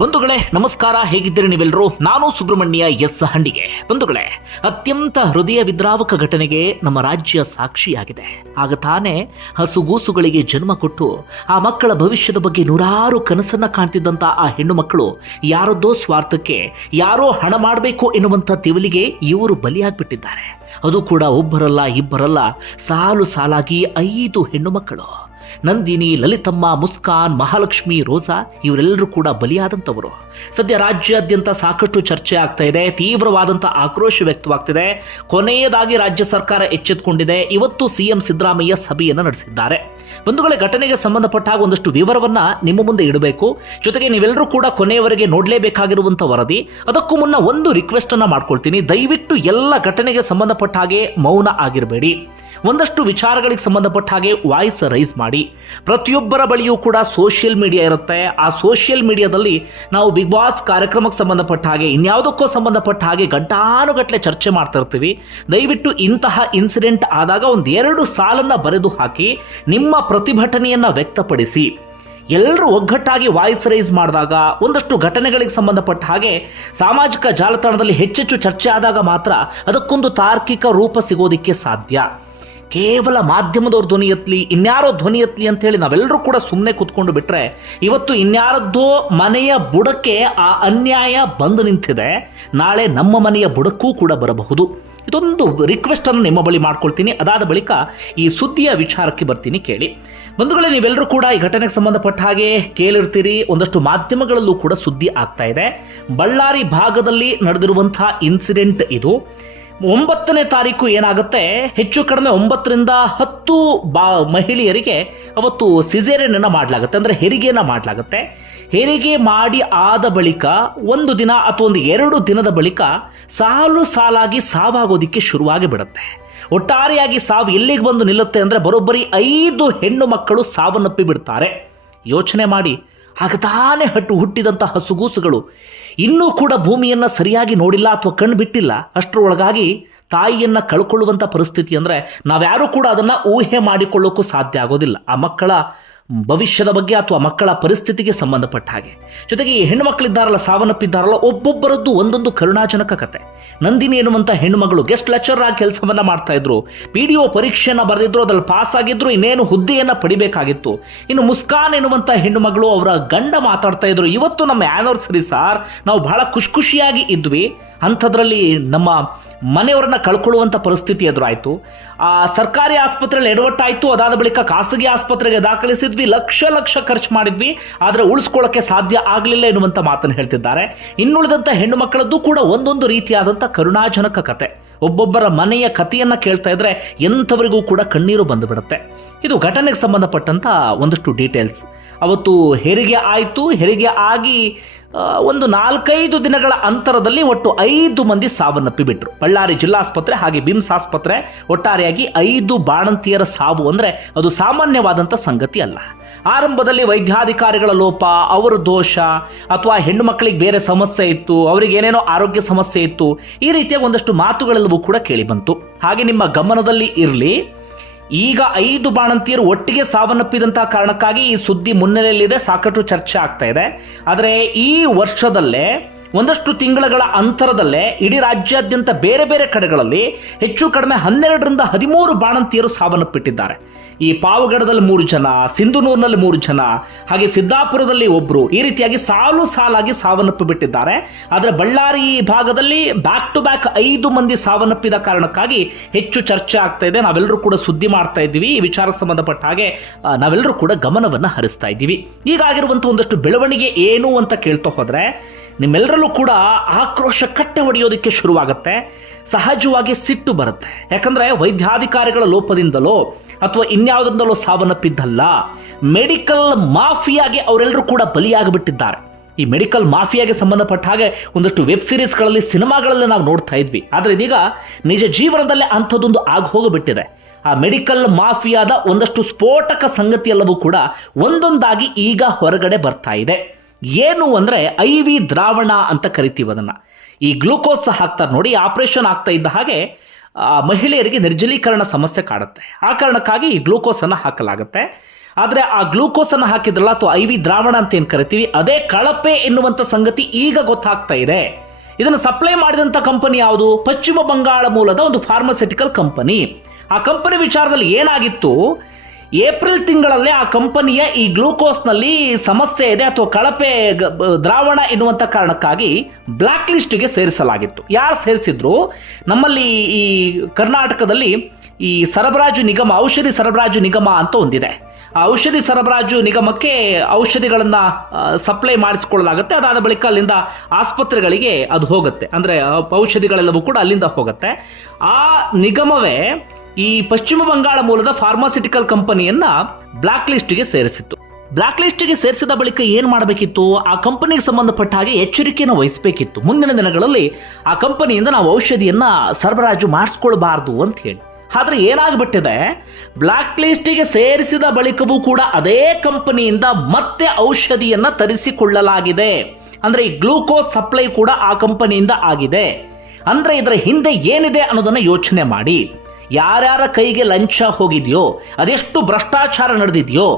ಬಂಧುಗಳೇ, ನಮಸ್ಕಾರ, ಹೇಗಿದ್ದೀರಿ ನೀವೆಲ್ಲರೂ ನಾನು ಸುಬ್ರಹ್ಮಣ್ಯ ಎಸ್ ಹಂಡಿಗೆ. ಬಂಧುಗಳೇ, ಅತ್ಯಂತ ಹೃದಯ ವಿದ್ರಾವಕ ಘಟನೆಗೆ ನಮ್ಮ ರಾಜ್ಯ ಸಾಕ್ಷಿಯಾಗಿದೆ. ಆಗ ತಾನೇ ಹಸುಗೂಸುಗಳಿಗೆ ಜನ್ಮ ಕೊಟ್ಟು, ಆ ಮಕ್ಕಳ ಭವಿಷ್ಯದ ಬಗ್ಗೆ ನೂರಾರು ಕನಸನ್ನ ಕಾಣ್ತಿದ್ದಂಥ ಆ ಹೆಣ್ಣು ಮಕ್ಕಳು ಯಾರದ್ದೋ ಸ್ವಾರ್ಥಕ್ಕೆ ಯಾರೋ ಹಣ ಮಾಡಬೇಕು ಎನ್ನುವಂಥ ತಿವಲಿಗೆ ಇವರು ಬಲಿಯಾಗ್ಬಿಟ್ಟಿದ್ದಾರೆ. ಅದು ಕೂಡ ಒಬ್ಬರಲ್ಲ, ಇಬ್ಬರಲ್ಲ, ಸಾಲು ಸಾಲಾಗಿ ಐದು ಹೆಣ್ಣು ಮಕ್ಕಳು. ನಂದಿನಿ, ಲಲಿತಮ್ಮ, ಮುಸ್ಕಾನ್, ಮಹಾಲಕ್ಷ್ಮಿ ರೋಸಾ ಇವರೆಲ್ಲರೂ ಕೂಡ ಬಲಿಯಾದಂಥವರು. ಸದ್ಯ ರಾಜ್ಯಾದ್ಯಂತ ಸಾಕಷ್ಟು ಚರ್ಚೆ ಆಗ್ತಾ ಇದೆ, ತೀವ್ರವಾದಂಥ ಆಕ್ರೋಶ ವ್ಯಕ್ತವಾಗ್ತಿದೆ. ಕೊನೆಯದಾಗಿ ರಾಜ್ಯ ಸರ್ಕಾರ ಎಚ್ಚೆತ್ತುಕೊಂಡಿದೆ ಇವತ್ತು ಸಿಎಂ ಸಿದ್ದರಾಮಯ್ಯ ಸಭೆಯನ್ನು ನಡೆಸಿದ್ದಾರೆ. ಬಂಧುಗಳ, ಘಟನೆಗೆ ಸಂಬಂಧಪಟ್ಟ ಹಾಗೆ ಒಂದಷ್ಟು ವಿವರವನ್ನ ನಿಮ್ಮ ಮುಂದೆ ಇಡಬೇಕು. ಜೊತೆಗೆ ನೀವೆಲ್ಲರೂ ಕೂಡ ಕೊನೆಯವರೆಗೆ ನೋಡಲೇಬೇಕಾಗಿರುವಂಥ ವರದಿ. ಅದಕ್ಕೂ ಮುನ್ನ ಒಂದು ರಿಕ್ವೆಸ್ಟ್ ಅನ್ನ ಮಾಡ್ಕೊಳ್ತೀನಿ. ದಯವಿಟ್ಟು ಎಲ್ಲ ಘಟನೆಗೆ ಸಂಬಂಧಪಟ್ಟ ಹಾಗೆ ಮೌನ ಆಗಿರಬೇಡಿ. ಒಂದಷ್ಟು ವಿಚಾರಗಳಿಗೆ ಸಂಬಂಧಪಟ್ಟ ಹಾಗೆ ವಾಯ್ಸ್ ರೈಸ್ ಮಾಡಿ. ಪ್ರತಿಯೊಬ್ಬರ ಬಳಿಯೂ ಕೂಡ ಸೋಷಿಯಲ್ ಮೀಡಿಯಾ ಇರುತ್ತೆ. ಆ ಸೋಷಿಯಲ್ ಮೀಡಿಯಾದಲ್ಲಿ ನಾವು ಬಿಗ್ ಬಾಸ್ ಕಾರ್ಯಕ್ರಮಕ್ಕೆ ಸಂಬಂಧಪಟ್ಟ ಹಾಗೆ, ಇನ್ಯಾವುದಕ್ಕೋ ಸಂಬಂಧಪಟ್ಟ ಹಾಗೆ ಗಂಟಾನುಗಟ್ಟಲೆ ಚರ್ಚೆ ಮಾಡ್ತಾ ಇರ್ತೀವಿ ದಯವಿಟ್ಟು ಇಂತಹ ಇನ್ಸಿಡೆಂಟ್ ಆದಾಗ ಒಂದೆರಡು ಸಾಲನ್ನು ಬರೆದು ಹಾಕಿ, ನಿಮ್ಮ ಪ್ರತಿಭಟನೆಯನ್ನು ವ್ಯಕ್ತಪಡಿಸಿ. ಎಲ್ಲರೂ ಒಗ್ಗಟ್ಟಾಗಿ ವಾಯ್ಸ್ ರೈಸ್ ಮಾಡಿದಾಗ, ಒಂದಷ್ಟು ಘಟನೆಗಳಿಗೆ ಸಂಬಂಧಪಟ್ಟ ಹಾಗೆ ಸಾಮಾಜಿಕ ಜಾಲತಾಣದಲ್ಲಿ ಹೆಚ್ಚೆಚ್ಚು ಚರ್ಚೆ ಆದಾಗ ಮಾತ್ರ ಅದಕ್ಕೊಂದು ತಾರ್ಕಿಕ ರೂಪ ಸಿಗೋದಿಕ್ಕೆ ಸಾಧ್ಯ. ಕೇವಲ ಮಾಧ್ಯಮದವ್ರ ಧ್ವನಿ ಎತ್ತಲಿ ಇನ್ಯಾರೋ ಧ್ವನಿ ಎತ್ತಲಿ ಅಂತ ಹೇಳಿ ನಾವೆಲ್ಲರೂ ಕೂಡ ಸುಮ್ಮನೆ ಕೂತ್ಕೊಂಡು ಬಿಟ್ರೆ, ಇವತ್ತು ಇನ್ಯಾರದ್ದೋ ಮನೆಯ ಬುಡಕ್ಕೆ ಆ ಅನ್ಯಾಯ ಬಂದು ನಿಂತಿದೆ. ನಾಳೆ ನಮ್ಮ ಮನೆಯ ಬುಡಕ್ಕೂ ಕೂಡ ಬರಬಹುದು. ಇದೊಂದು ರಿಕ್ವೆಸ್ಟನ್ನು ನಿಮ್ಮ ಬಳಿ ಮಾಡ್ಕೊಳ್ತೀನಿ. ಅದಾದ ಬಳಿಕ ಈ ಸುದ್ದಿಯ ವಿಚಾರಕ್ಕೆ ಬರ್ತೀನಿ ಕೇಳಿ. ಬಂಧುಗಳೇ ನೀವೆಲ್ಲರೂ ಕೂಡ ಈ ಘಟನೆಗೆ ಸಂಬಂಧಪಟ್ಟ ಹಾಗೆ ಕೇಳಿರ್ತೀರಿ. ಒಂದಷ್ಟು ಮಾಧ್ಯಮಗಳಲ್ಲೂ ಕೂಡ ಸುದ್ದಿ ಆಗ್ತಾ ಇದೆ. ಬಳ್ಳಾರಿ ಭಾಗದಲ್ಲಿ ನಡೆದಿರುವಂತಹ ಇನ್ಸಿಡೆಂಟ್ ಇದು. ಒಂಬತ್ತನೇ ತಾರೀಕು ಏನಾಗುತ್ತೆ? ಹೆಚ್ಚು ಕಡಿಮೆ ಒಂಬತ್ತರಿಂದ ಹತ್ತು ಬಾ ಮಹಿಳೆಯರಿಗೆ ಅವತ್ತು ಸಿಜೇರಿಯನ್ನು ಮಾಡಲಾಗುತ್ತೆ. ಅಂದರೆ ಹೆರಿಗೆಯನ್ನು ಮಾಡಲಾಗುತ್ತೆ. ಹೆರಿಗೆ ಮಾಡಿ ಆದ ಬಳಿಕ ಒಂದು ದಿನ ಅಥವಾ ಒಂದು ಎರಡು ದಿನದ ಬಳಿಕ ಸಾಲು ಸಾಲಾಗಿ ಸಾವಾಗೋದಿಕ್ಕೆ ಶುರುವಾಗಿ ಬಿಡುತ್ತೆ. ಒಟ್ಟಾರೆಯಾಗಿ ಸಾವು ಎಲ್ಲಿಗೆ ಬಂದು ನಿಲ್ಲುತ್ತೆ ಅಂದರೆ ಬರೋಬ್ಬರಿ ಐದು ಹೆಣ್ಣು ಮಕ್ಕಳು ಸಾವನ್ನಪ್ಪಿ ಬಿಡ್ತಾರೆ. ಯೋಚನೆ ಮಾಡಿ. ಆಗ ತಾನೇ ಹಟ್ಟು ಹುಟ್ಟಿದಂಥ ಹಸುಗೂಸುಗಳು. ಇನ್ನೂ ಕೂಡ ಭೂಮಿಯನ್ನು ಸರಿಯಾಗಿ ನೋಡಿಲ್ಲ ಅಥವಾ ಕಣ್ಣು ಬಿಟ್ಟಿಲ್ಲ ಅಷ್ಟರೊಳಗಾಗಿ ತಾಯಿಯನ್ನು ಕಳ್ಕೊಳ್ಳುವಂಥ ಪರಿಸ್ಥಿತಿ ಅಂದರೆ ನಾವ್ಯಾರೂ ಕೂಡ ಅದನ್ನು ಊಹೆ ಮಾಡಿಕೊಳ್ಳೋಕ್ಕೂ ಸಾಧ್ಯ ಆಗೋದಿಲ್ಲ. ಆ ಮಕ್ಕಳ ಭವಿಷ್ಯದ ಬಗ್ಗೆ ಅಥವಾ ಮಕ್ಕಳ ಪರಿಸ್ಥಿತಿಗೆ ಸಂಬಂಧಪಟ್ಟ ಹಾಗೆ. ಜೊತೆಗೆ ಈ ಹೆಣ್ಣು ಮಕ್ಕಳಿದ್ದಾರಲ್ಲ ಸಾವನ್ನಪ್ಪಿದ್ದಾರಲ್ಲ, ಒಬ್ಬೊಬ್ಬರದ್ದು ಒಂದೊಂದು ಕರುಣಾಜನಕ ಕತೆ. ನಂದಿನಿ ಎನ್ನುವಂಥ ಹೆಣ್ಣುಮಗಳು ಗೆಸ್ಟ್ ಲೆಕ್ಚರ್ ಆಗಿ ಕೆಲಸವನ್ನ ಮಾಡ್ತಾ ಇದ್ರು. ಪಿ ಡಿ ಒ ಪರೀಕ್ಷೆಯನ್ನು ಬರೆದಿದ್ರು, ಅದ್ರಲ್ಲಿ ಪಾಸ್ ಆಗಿದ್ರು, ಇನ್ನೇನು ಹುದ್ದೆಯನ್ನು ಪಡಿಬೇಕಾಗಿತ್ತು. ಇನ್ನು ಮುಸ್ಕಾನ್ ಎನ್ನುವಂಥ ಹೆಣ್ಣುಮಗಳು ಅವರ ಗಂಡ ಮಾತಾಡ್ತಾ ಇದ್ರು. ಇವತ್ತು ನಮ್ಮ ಆ್ಯನಿವರ್ಸರಿ ಸಾರ್ ನಾವು ಬಹಳ ಖುಷಿ ಖುಷಿಯಾಗಿ ಇದ್ವಿ. ಅಂಥದ್ರಲ್ಲಿ ನಮ್ಮ ಮನೆಯವರನ್ನ ಕಳ್ಕೊಳ್ಳುವಂಥ ಪರಿಸ್ಥಿತಿ ಎದುರಾಯಿತು. ಆ ಸರ್ಕಾರಿ ಆಸ್ಪತ್ರೆಯಲ್ಲಿ ಎಡವಟ್ಟಾಯಿತು. ಅದಾದ ಬಳಿಕ ಖಾಸಗಿ ಆಸ್ಪತ್ರೆಗೆ ದಾಖಲಿಸಿದ್ವಿ. ಲಕ್ಷ ಲಕ್ಷ ಖರ್ಚು ಮಾಡಿದ್ವಿ. ಆದರೆ ಉಳಿಸ್ಕೊಳ್ಳೋಕ್ಕೆ ಸಾಧ್ಯ ಆಗಲಿಲ್ಲ ಎನ್ನುವಂಥ ಮಾತನ್ನು ಹೇಳ್ತಿದ್ದಾರೆ. ಇನ್ನುಳಿದಂಥ ಹೆಣ್ಣು ಮಕ್ಕಳದ್ದು ಕೂಡ ಒಂದೊಂದು ರೀತಿಯಾದಂಥ ಕರುಣಾಜನಕ ಕತೆ. ಒಬ್ಬೊಬ್ಬರ ಮನೆಯ ಕಥೆಯನ್ನು ಕೇಳ್ತಾ ಇದ್ರೆ ಎಂಥವರಿಗೂ ಕೂಡ ಕಣ್ಣೀರು ಬಂದುಬಿಡುತ್ತೆ ಇದು ಘಟನೆಗೆ ಸಂಬಂಧಪಟ್ಟಂಥ ಒಂದಷ್ಟು ಡೀಟೇಲ್ಸ್. ಅವತ್ತು ಹೆರಿಗೆ ಆಯಿತು, ಹೆರಿಗೆ ಆಗಿ ಒಂದು ನಾಲ್ಕೈದು ದಿನಗಳ ಅಂತರದಲ್ಲಿ ಒಟ್ಟು ಐದು ಮಂದಿ ಸಾವನ್ನಪ್ಪಿಬಿಟ್ರು ಬಳ್ಳಾರಿ ಜಿಲ್ಲಾಸ್ಪತ್ರೆ ಹಾಗೆ ಬಿಮ್ಸ್ ಆಸ್ಪತ್ರೆ ಒಟ್ಟಾರೆಯಾಗಿ ಐದು ಬಾಣಂತಿಯರ ಸಾವು ಅಂದರೆ ಅದು ಸಾಮಾನ್ಯವಾದಂಥ ಸಂಗತಿ ಅಲ್ಲ. ಆರಂಭದಲ್ಲಿ ವೈದ್ಯಾಧಿಕಾರಿಗಳ ಲೋಪ, ಅವರ ದೋಷ, ಅಥವಾ ಹೆಣ್ಣು ಮಕ್ಕಳಿಗೆ ಬೇರೆ ಸಮಸ್ಯೆ ಇತ್ತು, ಅವರಿಗೆ ಏನೇನೋ ಆರೋಗ್ಯ ಸಮಸ್ಯೆ ಇತ್ತು, ಈ ರೀತಿಯ ಒಂದಷ್ಟು ಮಾತುಗಳೆಲ್ಲವೂ ಕೂಡ ಕೇಳಿ ಬಂತು. ಹಾಗೆ ನಿಮ್ಮ ಗಮನದಲ್ಲಿ ಇರಲಿ ಈಗ ಐದು ಬಾಣಂತಿಯರು ಒಟ್ಟಿಗೆ ಸಾವನ್ನಪ್ಪಿದಂತಹ ಕಾರಣಕ್ಕಾಗಿ ಈ ಸುದ್ದಿ ಮುನ್ನೆಲೆಯಲ್ಲಿದೆ, ಸಾಕಷ್ಟು ಚರ್ಚೆ ಆಗ್ತಾ ಇದೆ. ಆದರೆ ಈ ವರ್ಷದಲ್ಲೇ, ಒಂದಷ್ಟು ತಿಂಗಳುಗಳ ಅಂತರದಲ್ಲೇ ಇಡೀ ರಾಜ್ಯಾದ್ಯಂತ ಬೇರೆ ಬೇರೆ ಕಡೆಗಳಲ್ಲಿ ಹೆಚ್ಚು ಕಡಿಮೆ ಹನ್ನೆರಡರಿಂದ ಹದಿಮೂರು ಬಾಣಂತಿಯರು ಸಾವನ್ನಪ್ಪಿಟ್ಟಿದ್ದಾರೆ. ಈ ಪಾವಗಡದಲ್ಲಿ ಮೂರು ಜನ, ಸಿಂಧುನೂರಿನಲ್ಲಿ ಮೂರು ಜನ, ಹಾಗೆ ಸಿದ್ದಾಪುರದಲ್ಲಿ ಒಬ್ಬರು ಈ ರೀತಿಯಾಗಿ ಸಾಲು ಸಾಲಾಗಿ ಸಾವನ್ನಪ್ಪಿ ಬಿಟ್ಟಿದ್ದಾರೆ. ಆದರೆ ಬಳ್ಳಾರಿ ಭಾಗದಲ್ಲಿ ಬ್ಯಾಕ್ ಟು ಬ್ಯಾಕ್ ಐದು ಮಂದಿ ಸಾವನ್ನಪ್ಪಿದ ಕಾರಣಕ್ಕಾಗಿ ಹೆಚ್ಚು ಚರ್ಚೆ ಆಗ್ತಾ ಇದೆ. ನಾವೆಲ್ಲರೂ ಕೂಡ ಸುದ್ದಿ ಮಾಡ್ತಾ ಇದ್ದೀವಿ. ಈ ವಿಚಾರಕ್ಕೆ ಸಂಬಂಧಪಟ್ಟ ಹಾಗೆ ನಾವೆಲ್ಲರೂ ಕೂಡ ಗಮನವನ್ನು ಹರಿಸ್ತಾ ಇದ್ದೀವಿ. ಈಗಾಗಿರುವಂಥ ಒಂದಷ್ಟು ಬೆಳವಣಿಗೆ ಏನು ಅಂತ ಕೇಳ್ತಾ ಹೋದ್ರೆ ನಿಮ್ಮೆಲ್ಲರಲ್ಲೂ ಕೂಡ ಆಕ್ರೋಶ ಕಟ್ಟೆ ಹೊಡೆಯೋದಕ್ಕೆ ಶುರುವಾಗುತ್ತೆ. ಸಹಜವಾಗಿ ಸಿಟ್ಟು ಬರುತ್ತೆ. ಯಾಕಂದ್ರೆ ವೈದ್ಯಾಧಿಕಾರಿಗಳ ಲೋಪದಿಂದಲೋ ಅಥವಾ ಇನ್ಯಾವುದರಿಂದಲೋ ಸಾವನ್ನಪ್ಪಿದ್ದಲ್ಲ. ಮೆಡಿಕಲ್ ಮಾಫಿಯಾಗೆ ಅವರೆಲ್ಲರೂ ಕೂಡ ಬಲಿಯಾಗಿಬಿಟ್ಟಿದ್ದಾರೆ. ಈ ಮೆಡಿಕಲ್ ಮಾಫಿಯಾಗೆ ಸಂಬಂಧಪಟ್ಟ ಹಾಗೆ ಒಂದಷ್ಟು ವೆಬ್ ಸಿರೀಸ್ಗಳಲ್ಲಿ, ಸಿನಿಮಾಗಳಲ್ಲಿ ನಾವು ನೋಡ್ತಾ ಇದ್ವಿ. ಆದರೆ ಇದೀಗ ನಿಜ ಜೀವನದಲ್ಲೇ ಅಂಥದ್ದೊಂದು ಆಗ ಹೋಗಿಬಿಟ್ಟಿದೆ. ಆ ಮೆಡಿಕಲ್ ಮಾಫಿಯಾದ ಒಂದಷ್ಟು ಸ್ಫೋಟಕ ಸಂಗತಿಯೆಲ್ಲವೂ ಕೂಡ ಒಂದೊಂದಾಗಿ ಈಗ ಹೊರಗಡೆ ಬರ್ತಾ ಇದೆ. ಏನು ಅಂದರೆ ಐ ವಿ ದ್ರಾವಣ ಅಂತ ಕರಿತೀವಿ ಅದನ್ನು. ಈ ಗ್ಲೂಕೋಸ್ ಹಾಕ್ತಾರೆ ನೋಡಿ, ಆಪರೇಷನ್ ಆಗ್ತಾ ಇದ್ದ ಹಾಗೆ ಮಹಿಳೆಯರಿಗೆ ನಿರ್ಜಲೀಕರಣ ಸಮಸ್ಯೆ ಕಾಡುತ್ತೆ. ಆ ಕಾರಣಕ್ಕಾಗಿ ಈ ಗ್ಲೂಕೋಸನ್ನು ಹಾಕಲಾಗುತ್ತೆ. ಆದರೆ ಆ ಗ್ಲೂಕೋಸನ್ನು ಹಾಕಿದ್ರಲ್ಲ, ಅಥವಾ ಐ ವಿ ದ್ರಾವಣ ಅಂತ ಏನು ಕರಿತೀವಿ? ಅದೇ ಕಳಪೆ ಎನ್ನುವಂಥ ಸಂಗತಿ ಈಗ ಗೊತ್ತಾಗ್ತಾ ಇದೆ. ಇದನ್ನು ಸಪ್ಲೈ ಮಾಡಿದಂಥ ಕಂಪನಿ ಯಾವುದು? ಪಶ್ಚಿಮ ಬಂಗಾಳ ಮೂಲದ ಒಂದು ಫಾರ್ಮಸ್ಯೂಟಿಕಲ್ ಕಂಪನಿ ಆ ಕಂಪನಿ ವಿಚಾರದಲ್ಲಿ ಏನಾಗಿತ್ತು? ಏಪ್ರಿಲ್ ತಿಂಗಳಲ್ಲೇ ಆ ಕಂಪನಿಯ ಈ ಗ್ಲೂಕೋಸ್ನಲ್ಲಿ ಸಮಸ್ಯೆ ಇದೆ ಅಥವಾ ಕಳಪೆ ದ್ರಾವಣ ಎನ್ನುವಂಥ ಕಾರಣಕ್ಕಾಗಿ ಬ್ಲ್ಯಾಕ್ ಲಿಸ್ಟ್ಗೆ ಸೇರಿಸಲಾಗಿತ್ತು. ಯಾರು ಸೇರಿಸಿದ್ರು? ನಮ್ಮಲ್ಲಿ ಈ ಕರ್ನಾಟಕದಲ್ಲಿ ಈ ಸರಬರಾಜು ನಿಗಮ, ಔಷಧಿ ಸರಬರಾಜು ನಿಗಮ ಅಂತ ಒಂದಿದೆ. ಆ ಔಷಧಿ ಸರಬರಾಜು ನಿಗಮಕ್ಕೆ ಔಷಧಿಗಳನ್ನು ಸಪ್ಲೈ ಮಾಡಿಸ್ಕೊಳ್ಳಲಾಗುತ್ತೆ. ಅದಾದ ಬಳಿಕ ಅಲ್ಲಿಂದ ಆಸ್ಪತ್ರೆಗಳಿಗೆ ಅದು ಹೋಗುತ್ತೆ. ಅಂದರೆ ಔಷಧಿಗಳೆಲ್ಲವೂ ಕೂಡ ಅಲ್ಲಿಂದ ಹೋಗುತ್ತೆ. ಆ ನಿಗಮವೇ ಈ ಪಶ್ಚಿಮ ಬಂಗಾಳ ಮೂಲದ ಫಾರ್ಮಾಸ್ಯೂಟಿಕಲ್ ಕಂಪನಿಯನ್ನ ಬ್ಲಾಕ್ ಲಿಸ್ಟ್ಗೆ ಸೇರಿಸಿತ್ತು. ಬ್ಲಾಕ್ ಲಿಸ್ಟ್ಗೆ ಸೇರಿಸಿದ ಬಳಿಕ ಏನು ಮಾಡಬೇಕಿತ್ತು? ಆ ಕಂಪನಿಗೆ ಸಂಬಂಧಪಟ್ಟ ಹಾಗೆ ಎಚ್ಚರಿಕೆಯನ್ನು ವಹಿಸಬೇಕಿತ್ತು. ಮುಂದಿನ ದಿನಗಳಲ್ಲಿ ಆ ಕಂಪನಿಯಿಂದ ನಾವು ಔಷಧಿಯನ್ನ ಸರಬರಾಜು ಮಾಡಿಸ್ಕೊಳ್ಬಾರ್ದು ಅಂತ ಹೇಳಿ. ಆದ್ರೆ ಏನಾಗ್ಬಿಟ್ಟಿದೆ? ಬ್ಲಾಕ್ ಲಿಸ್ಟಿಗೆ ಸೇರಿಸಿದ ಬಳಿಕವೂ ಕೂಡ ಅದೇ ಕಂಪನಿಯಿಂದ ಮತ್ತೆ ಔಷಧಿಯನ್ನ ತರಿಸಿಕೊಳ್ಳಲಾಗಿದೆ. ಅಂದ್ರೆ ಈ ಗ್ಲೂಕೋಸ್ ಸಪ್ಲೈ ಕೂಡ ಆ ಕಂಪನಿಯಿಂದ ಆಗಿದೆ. ಅಂದ್ರೆ ಇದರ ಹಿಂದೆ ಏನಿದೆ ಅನ್ನೋದನ್ನ ಯೋಚನೆ ಮಾಡಿ. ಯಾರ್ಯಾರ ಕೈಗೆ ಲಂಚ ಹೋಗಿದೆಯೋ, ಅದೆಷ್ಟು ಭ್ರಷ್ಟಾಚಾರ ನಡೆದಿದೆಯೋ,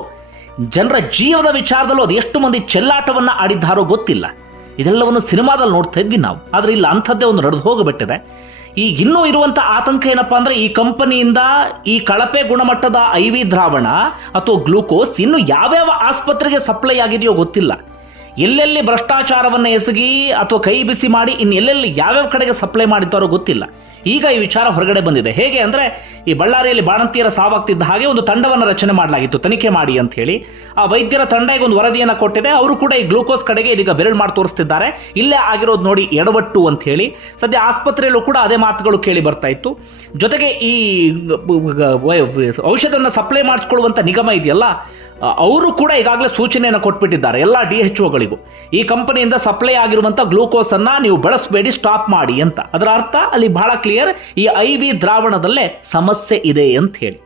ಜನರ ಜೀವದ ವಿಚಾರದಲ್ಲೂ ಅದೆಷ್ಟು ಮಂದಿ ಚೆಲ್ಲಾಟವನ್ನು ಆಡಿದ್ದಾರೋ ಗೊತ್ತಿಲ್ಲ. ಇದೆಲ್ಲವನ್ನು ಸಿನಿಮಾದಲ್ಲಿ ನೋಡ್ತಾ ಇದ್ವಿ ನಾವು. ಆದರೆ ಇಲ್ಲ, ಅಂಥದ್ದೇ ಒಂದು ನಡೆದು ಹೋಗಿಬಿಟ್ಟಿದೆ. ಈಗ ಇನ್ನೂ ಇರುವಂಥ ಆತಂಕ ಏನಪ್ಪಾ ಅಂದರೆ, ಈ ಕಂಪನಿಯಿಂದ ಈ ಕಳಪೆ ಗುಣಮಟ್ಟದ ಐ ವಿ ದ್ರಾವಣ ಅಥವಾ ಗ್ಲೂಕೋಸ್ ಇನ್ನು ಯಾವ್ಯಾವ ಆಸ್ಪತ್ರೆಗೆ ಸಪ್ಲೈ ಆಗಿದೆಯೋ ಗೊತ್ತಿಲ್ಲ. ಎಲ್ಲೆಲ್ಲಿ ಭ್ರಷ್ಟಾಚಾರವನ್ನು ಎಸಗಿ ಅಥವಾ ಕೈ ಬಿಸಿ ಮಾಡಿ ಇನ್ನು ಎಲ್ಲೆಲ್ಲಿ ಯಾವ್ಯಾವ ಕಡೆಗೆ ಸಪ್ಲೈ ಮಾಡಿದ್ದಾರೋ ಗೊತ್ತಿಲ್ಲ. ಈಗ ಈ ವಿಚಾರ ಹೊರಗಡೆ ಬಂದಿದೆ. ಹೇಗೆ ಅಂದ್ರೆ ಈ ಬಳ್ಳಾರಿಯಲ್ಲಿ ಬಾಣಂತಿಯರ ಸಾವಾಗ್ತಿದ್ದ ಹಾಗೆ ಒಂದು ತಂಡವನ್ನು ರಚನೆ ಮಾಡಲಾಗಿತ್ತು. ತನಿಖೆ ಮಾಡಿ ಅಂತ ಹೇಳಿ. ಆ ವೈದ್ಯರ ತಂಡ ಒಂದು ವರದಿಯನ್ನು ಕೊಟ್ಟಿದೆ. ಅವರು ಕೂಡ ಈ ಗ್ಲೂಕೋಸ್ ಕಡೆಗೆ ಇದೀಗ ಬೆರಳು ಮಾಡಿ ತೋರಿಸ್ತಿದ್ದಾರೆ. ಇಲ್ಲೇ ಆಗಿರೋದು ನೋಡಿ ಎಡವಟ್ಟು ಅಂತ ಹೇಳಿ. ಸದ್ಯ ಆಸ್ಪತ್ರೆಯಲ್ಲೂ ಕೂಡ ಅದೇ ಮಾತುಗಳು ಕೇಳಿ ಬರ್ತಾ ಇತ್ತು. ಜೊತೆಗೆ ಈ ಔಷಧವನ್ನು ಸಪ್ಲೈ ಮಾಡಿಸ್ಕೊಳ್ಳುವಂಥ ನಿಗಮ ಇದೆಯಲ್ಲ ಅವರು ಕೂಡ ಈಗಾಗಲೇ ಸೂಚನೆಯನ್ನು ಕೊಟ್ಬಿಟ್ಟಿದ್ದಾರೆ ಎಲ್ಲ ಡಿ ಎಚ್ ಒಗಳಿಗೂ. ಈ ಕಂಪನಿಯಿಂದ ಸಪ್ಲೈ ಆಗಿರುವಂಥ ಗ್ಲೂಕೋಸ್ ಅನ್ನ ನೀವು ಬಳಸಬೇಡಿ, ಸ್ಟಾಪ್ ಮಾಡಿ ಅಂತ. ಅದರ ಅರ್ಥ, ಅಲ್ಲಿ ಬಹಳ ಕ್ಲಿಯರ್. ಈ ಐ ವಿ ದ್ರಾವಣದಲ್ಲೇ ಸಮಸ್ಯೆ ಇದೆ ಅಂತ ಹೇಳಿ.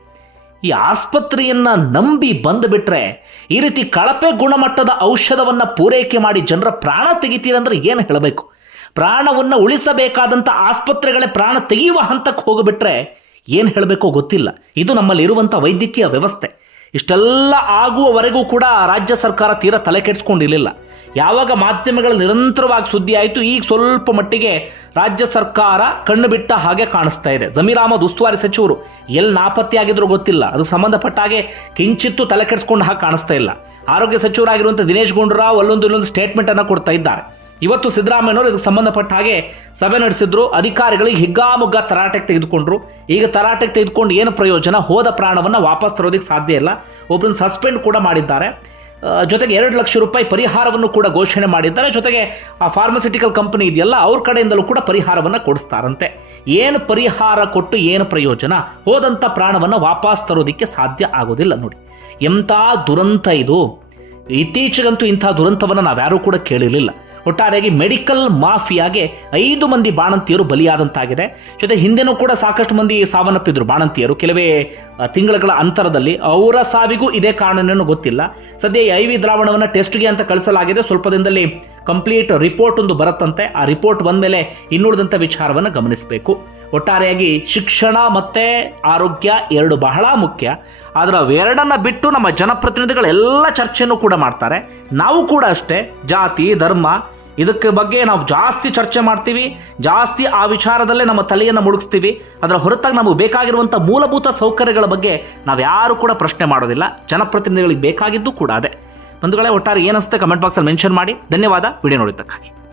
ಈ ಆಸ್ಪತ್ರೆಯನ್ನ ನಂಬಿ ಬಂದುಬಿಟ್ರೆ ಈ ರೀತಿ ಕಳಪೆ ಗುಣಮಟ್ಟದ ಔಷಧವನ್ನ ಪೂರೈಕೆ ಮಾಡಿ ಜನರ ಪ್ರಾಣ ತೆಗಿತೀರಂದ್ರೆ ಏನು ಹೇಳಬೇಕು? ಪ್ರಾಣವನ್ನು ಉಳಿಸಬೇಕಾದಂಥ ಆಸ್ಪತ್ರೆಗಳೇ ಪ್ರಾಣ ತೆಗೆಯುವ ಹಂತಕ್ಕೆ ಹೋಗಿಬಿಟ್ರೆ ಏನು ಹೇಳಬೇಕೋ ಗೊತ್ತಿಲ್ಲ. ಇದು ನಮ್ಮಲ್ಲಿರುವಂಥ ವೈದ್ಯಕೀಯ ವ್ಯವಸ್ಥೆ. ಇಷ್ಟೆಲ್ಲ ಆಗುವವರೆಗೂ ಕೂಡ ರಾಜ್ಯ ಸರ್ಕಾರ ತೀರಾ ತಲೆ ಕೆಡಿಸ್ಕೊಂಡಿರಲಿಲ್ಲ. ಯಾವಾಗ ಮಾಧ್ಯಮಗಳು ನಿರಂತರವಾಗಿ ಸುದ್ದಿ ಆಯಿತು ಈಗ ಸ್ವಲ್ಪ ಮಟ್ಟಿಗೆ ರಾಜ್ಯ ಸರ್ಕಾರ ಕಣ್ಣು ಬಿಟ್ಟ ಹಾಗೆ ಕಾಣಿಸ್ತಾ ಇದೆ. ಜಮೀರ್ ಅಹಮದ್ ಉಸ್ತುವಾರಿ ಸಚಿವರು ಎಲ್ಲಿ ನಾಪತ್ತೆಯಾಗಿದ್ರು ಗೊತ್ತಿಲ್ಲ. ಅದಕ್ಕೆ ಸಂಬಂಧಪಟ್ಟ ಹಾಗೆ ಕಿಂಚಿತ್ತು ತಲೆ ಕೆಡಿಸ್ಕೊಂಡು ಹಾಗೆ ಕಾಣಿಸ್ತಾ ಇಲ್ಲ. ಆರೋಗ್ಯ ಸಚಿವರಾಗಿರುವಂಥ ದಿನೇಶ್ ಗುಂಡೂರಾವ್ ಅಲ್ಲೊಂದು ಇಲ್ಲೊಂದು ಸ್ಟೇಟ್ಮೆಂಟನ್ನು ಕೊಡ್ತಾ ಇದ್ದಾರೆ. ಇವತ್ತು ಸಿದ್ದರಾಮಯ್ಯನವರು ಇದಕ್ಕೆ ಸಂಬಂಧಪಟ್ಟ ಹಾಗೆ ಸಭೆ ನಡೆಸಿದ್ರು, ಅಧಿಕಾರಿಗಳಿಗೆ ಹಿಗ್ಗಾಮುಗ್ಗ ತರಾಟೆಗೆ ತೆಗೆದುಕೊಂಡ್ರು. ಈಗ ತರಾಟೆಗೆ ತೆಗೆದುಕೊಂಡು ಏನು ಪ್ರಯೋಜನ? ಹೋದ ಪ್ರಾಣವನ್ನು ವಾಪಸ್ ತರೋದಕ್ಕೆ ಸಾಧ್ಯ ಇಲ್ಲ. ಒಬ್ಬರನ್ನ ಸಸ್ಪೆಂಡ್ ಕೂಡ ಮಾಡಿದ್ದಾರೆ. ಜೊತೆಗೆ ಎರಡು ಲಕ್ಷ ರೂಪಾಯಿ ಪರಿಹಾರವನ್ನು ಕೂಡ ಘೋಷಣೆ ಮಾಡಿದ್ದಾರೆ. ಜೊತೆಗೆ ಆ ಫಾರ್ಮಸ್ಯೂಟಿಕಲ್ ಕಂಪನಿ ಇದೆಯಲ್ಲ, ಅವ್ರ ಕಡೆಯಿಂದಲೂ ಕೂಡ ಪರಿಹಾರವನ್ನು ಕೊಡಿಸ್ತಾರಂತೆ. ಏನು ಪರಿಹಾರ ಕೊಟ್ಟು ಏನು ಪ್ರಯೋಜನ? ಹೋದಂಥ ಪ್ರಾಣವನ್ನು ವಾಪಸ್ ತರೋದಕ್ಕೆ ಸಾಧ್ಯ ಆಗೋದಿಲ್ಲ ನೋಡಿ. ಎಂಥ ದುರಂತ ಇದು. ಇತ್ತೀಚೆಗಂತೂ ಇಂಥ ದುರಂತವನ್ನು ನಾವ್ಯಾರೂ ಕೂಡ ಕೇಳಿರಲಿಲ್ಲ. ಒಟ್ಟಾರೆಯಾಗಿ ಮೆಡಿಕಲ್ ಮಾಫಿಯಾಗೆ ಐದು ಮಂದಿ ಬಾಣಂತಿಯರು ಬಲಿಯಾದಂತಾಗಿದೆ. ಜೊತೆ ಹಿಂದೆನೂ ಕೂಡ ಸಾಕಷ್ಟು ಮಂದಿ ಸಾವನ್ನಪ್ಪಿದ್ರು ಬಾಣಂತಿಯರು. ಕೆಲವೇ ತಿಂಗಳುಗಳ ಅಂತರದಲ್ಲಿ ಅವರ ಸಾವಿಗೂ ಇದೇ ಕಾರಣನೇನು ಗೊತ್ತಿಲ್ಲ. ಸದ್ಯ ಐ ವಿ ದ್ರಾವಣವನ್ನು ಟೆಸ್ಟ್ಗೆ ಅಂತ ಕಳಿಸಲಾಗಿದೆ. ಸ್ವಲ್ಪ ದಿನದಲ್ಲಿ ಕಂಪ್ಲೀಟ್ ರಿಪೋರ್ಟ್ ಒಂದು ಬರುತ್ತಂತೆ. ಆ ರಿಪೋರ್ಟ್ ಬಂದಮೇಲೆ ಇನ್ನುಳಿದಂಥ ವಿಚಾರವನ್ನು ಗಮನಿಸಬೇಕು. ಒಟ್ಟಾರೆಯಾಗಿ ಶಿಕ್ಷಣ ಮತ್ತೆ ಆರೋಗ್ಯ ಎರಡು ಬಹಳ ಮುಖ್ಯ. ಆದರೆ ಅವೆರಡನ್ನ ಬಿಟ್ಟು ನಮ್ಮ ಜನಪ್ರತಿನಿಧಿಗಳೆಲ್ಲ ಚರ್ಚೆಯನ್ನು ಕೂಡ ಮಾಡ್ತಾರೆ. ನಾವು ಕೂಡ ಅಷ್ಟೇ. ಜಾತಿ, ಧರ್ಮ ಇದಕ್ಕೆ ಬಗ್ಗೆ ನಾವು ಜಾಸ್ತಿ ಚರ್ಚೆ ಮಾಡ್ತೀವಿ, ಜಾಸ್ತಿ ಆ ವಿಚಾರದಲ್ಲೇ ನಮ್ಮ ತಲೆಯನ್ನು ಮುಳುಗಿಸ್ತೀವಿ ಅದರ ಹೊರತಾಗಿ ನಮಗೆ ಬೇಕಾಗಿರುವಂಥ ಮೂಲಭೂತ ಸೌಕರ್ಯಗಳ ಬಗ್ಗೆ ನಾವು ಯಾರು ಕೂಡ ಪ್ರಶ್ನೆ ಮಾಡೋದಿಲ್ಲ. ಜನಪ್ರತಿನಿಧಿಗಳಿಗೆ ಬೇಕಾಗಿದ್ದು ಕೂಡ ಅದೇ. ಬಂಧುಗಳೇ, ಒಟ್ಟಾರೆ ಏನಿಸುತ್ತೆ ಕಮೆಂಟ್ ಬಾಕ್ಸಲ್ಲಿ ಮೆನ್ಷನ್ ಮಾಡಿ. ಧನ್ಯವಾದ. ವಿಡಿಯೋ ನೋಡಿದ್ದಕ್ಕಾಗಿ.